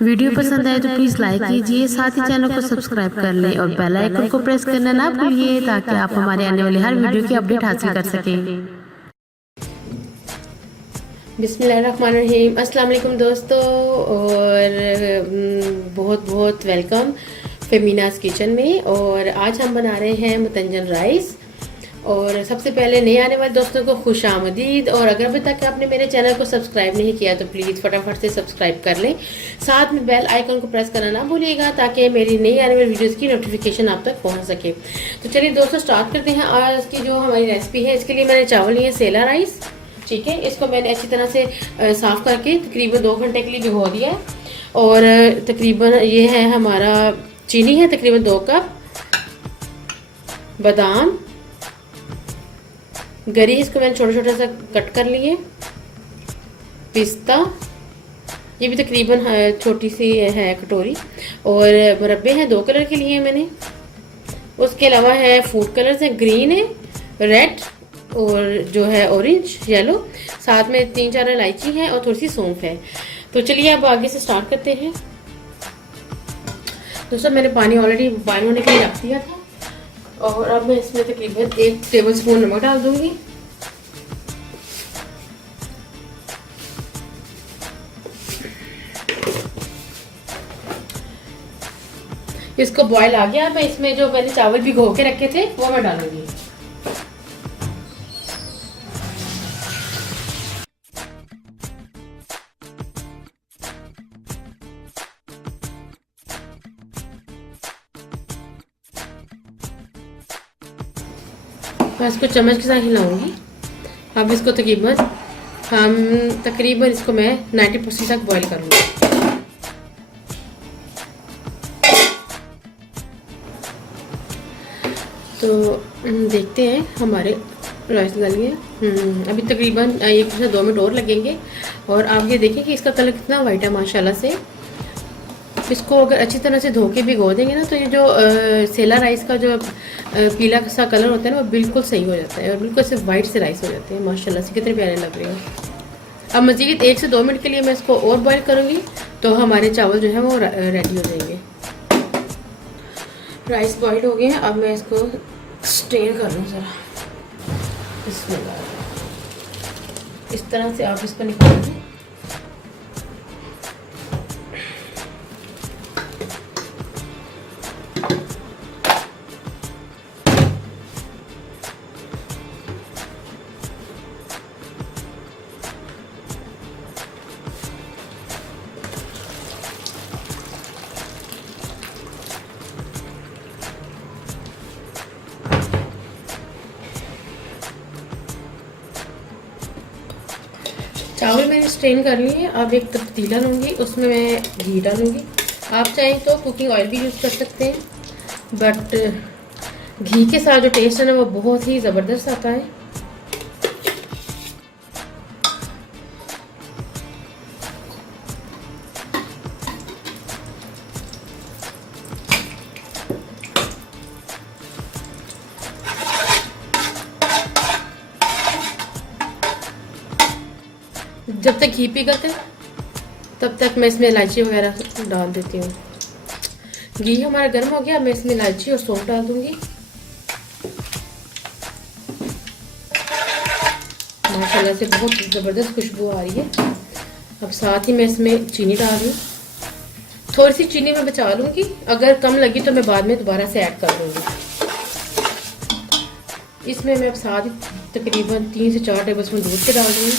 Video पसंद आए तो प्लीज़ लाइक कीजिए, साथ ही चैनल को सब्सक्राइब कर लें और बेल आइकन को प्रेस करना ना भूलिए ताकि आप हमारे आने वाले हर वीडियो की अपडेट हासिल कर सकें। बिस्मिल्लाहिर्रहमानिर्रहीम। अस्सलाम वालेकुम दोस्तों, और बहुत बहुत वेलकम फेमिनास किचन में। और आज हम बना रहे हैं मुतंजन राइस। और सबसे पहले नए आने वाले दोस्तों को खुश आमदीद। और अगर अभी तक आपने मेरे चैनल को सब्सक्राइब नहीं किया तो प्लीज़ फटाफट से सब्सक्राइब कर लें, साथ में बेल आइकन को प्रेस करना ना भूलिएगा ताकि मेरी नई आने वाली वीडियोस की नोटिफिकेशन आप तक पहुंच सके। तो चलिए दोस्तों स्टार्ट करते हैं आज की जो हमारी रेसिपी है। इसके लिए मैंने चावल लिए सेला राइस, ठीक है। इसको मैंने अच्छी तरह से साफ़ करके तकरीबन 2 घंटे के लिए भिगो दिया है। और तकरीबन ये है हमारा चीनी है तकरीबन 2 कप, बादाम गरी इसको मैंने छोटा छोटा सा कट कर लिए, पिस्ता ये भी तकरीबन छोटी सी है कटोरी, और मुरब्बे हैं 2 कलर के लिए मैंने। उसके अलावा है फूड कलर्स हैं, ग्रीन है, रेड और जो है ऑरेंज येलो, साथ में 3-4 इलायची है और थोड़ी सी सौंफ है। तो चलिए अब आगे से स्टार्ट करते हैं। दोस्तों मैंने पानी ऑलरेडी बॉयल होने के लिए रख दिया था, और अब मैं इसमें तकरीबन 1 टेबलस्पून नमक डाल दूंगी। इसको बॉयल आ गया, मैं इसमें जो मैंने चावल भिगो के रखे थे वो मैं डालूंगी। मैं इसको चम्मच के साथ हिलाऊंगी। अब इसको तकरीबन इसको मैं 90% तक बॉईल करूंगी। तो देखते हैं हमारे राइस गल गए। अभी तकरीबन 1 से 2 मिनट और लगेंगे। और आप ये देखिए कि इसका कलर कितना वाइट है माशाल्लाह से। इसको अगर अच्छी तरह से धो के भिगो देंगे ना तो ये जो सेला राइस का जो पीला सा कलर होता है ना वो बिल्कुल सही हो जाता है, और बिल्कुल सिर्फ वाइट से राइस हो जाते हैं। माशाल्लाह से कितने प्यारे लग रहे हैं। अब मज़ीद 1 से 2 मिनट के लिए मैं इसको और बॉईल करूँगी तो हमारे चावल जो है वो रेडी हो जाएंगे। राइस बॉईल हो गए हैं, अब मैं इसको स्टेन कर लूँ ज़रा। इस तरह से आप इसको निकाल दें। चावल मैंने स्ट्रेन कर लिए। अब एक पतीला लूँगी, उसमें मैं घी डालूँगी। आप चाहें तो कुकिंग ऑयल भी यूज़ कर सकते हैं, बट घी के साथ जो टेस्ट है ना वो बहुत ही ज़बरदस्त आता है। जब तक घी पिघलते तब तक मैं इसमें इलायची वगैरह डाल देती हूँ। घी हमारा गर्म हो गया, मैं इसमें इलायची और सौंफ डाल दूंगी। माशाल्लाह से बहुत ज़बरदस्त खुशबू आ रही है। अब साथ ही मैं इसमें चीनी डाल दूँ। थोड़ी सी चीनी मैं बचा लूँगी, अगर कम लगी तो मैं बाद में दोबारा से ऐड कर दूँगी। इसमें मैं अब साथ ही तकरीबन 3 से 4 टेबलस्पून दूध के डाल दूँगी।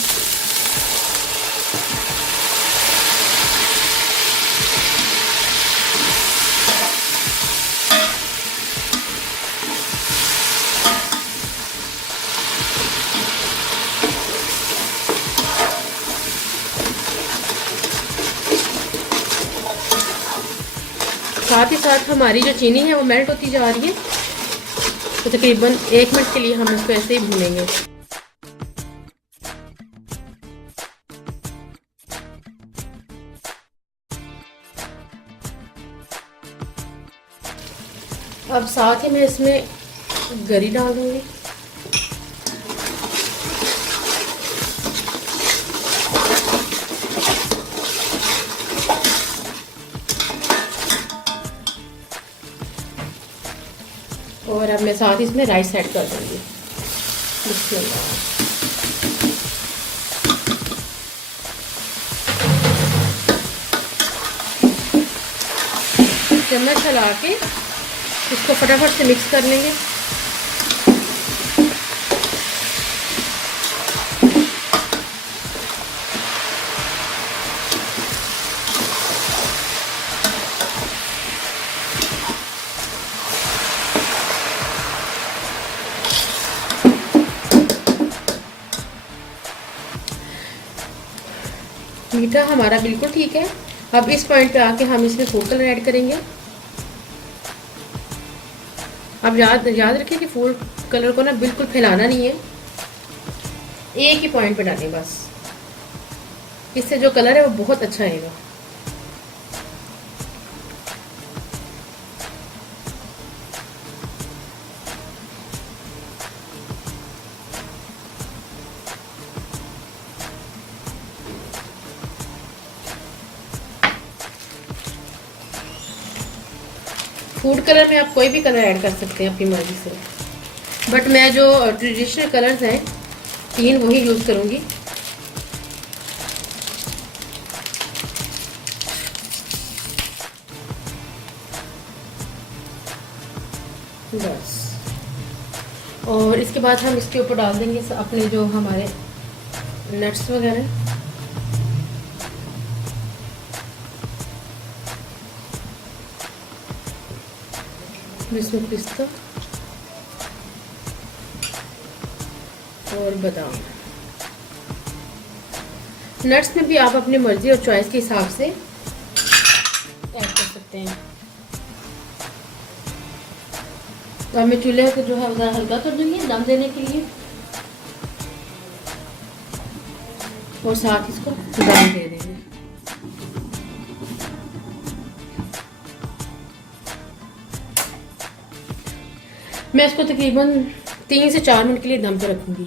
साथ ही साथ हमारी जो चीनी है वो मेल्ट होती जा रही है। तो तकरीबन 1 मिनट के लिए हम इसको ऐसे ही भूनेंगे। अब साथ ही मैं इसमें गरी डाल दूंगी। साथ ही इसमें राइस ऐड कर दूँगी। बिस्मिल्लाह। चम्मच चला के इसको फटाफट से मिक्स कर लेंगे। मीठा हमारा बिल्कुल ठीक है। अब इस पॉइंट पे आके हम इसमें फूड कलर ऐड करेंगे। अब याद रखिए कि फूड कलर को ना बिल्कुल फैलाना नहीं है, एक ही पॉइंट पे डालें बस। इससे जो कलर है वो बहुत अच्छा आएगा। फूड कलर में आप कोई भी कलर ऐड कर सकते हैं अपनी मर्जी से, बट मैं जो ट्रेडिशनल कलर्स हैं 3 वही यूज़ करूँगी। बस। और इसके बाद हम इसके ऊपर डाल देंगे अपने जो हमारे नट्स वगैरह। इसमें पिस्ता और बादाम। नट्स में भी आप अपनी मर्जी और चॉइस के हिसाब से ऐड कर सकते हैं। तो अब मैं चूल्हे को जो है ज़रा हल्का कर दूंगी दम देने के लिए, और साथ इसको दम दे देंगे। मैं इसको तकरीबन 3 से 4 मिनट के लिए दम पे रखूँगी।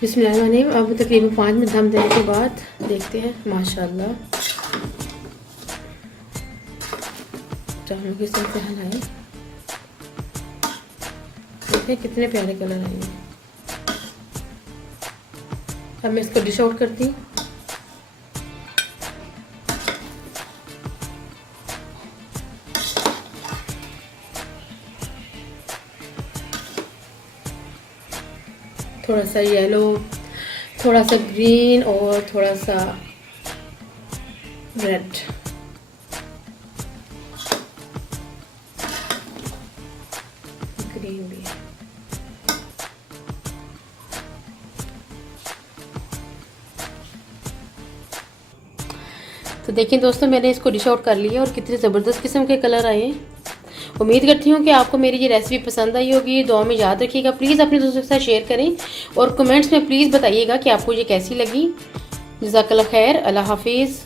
बिस्मिल्लाह। अब तकरीबन 5 मिनट दम देने के बाद देखते हैं माशाल्लाह चावलों के साथ हलाएं। देखिए कितने प्यारे कलर आएंगे। अब मैं इसको डिश आउट करती हूँ। थोड़ा सा येलो, थोड़ा सा ग्रीन और थोड़ा सा रेड। ग्रीन भी। तो देखिए दोस्तों, मैंने इसको डिश आउट कर लिया और कितने ज़बरदस्त किस्म के कलर आए हैं। उम्मीद करती हूँ कि आपको मेरी ये रेसिपी पसंद आई होगी। दुआ में याद रखिएगा। प्लीज़ अपने दोस्तों के साथ शेयर करें और कमेंट्स में प्लीज़ बताइएगा कि आपको ये कैसी लगी। जज़ाकल्लाह खैर। अल्लाह हाफिज़।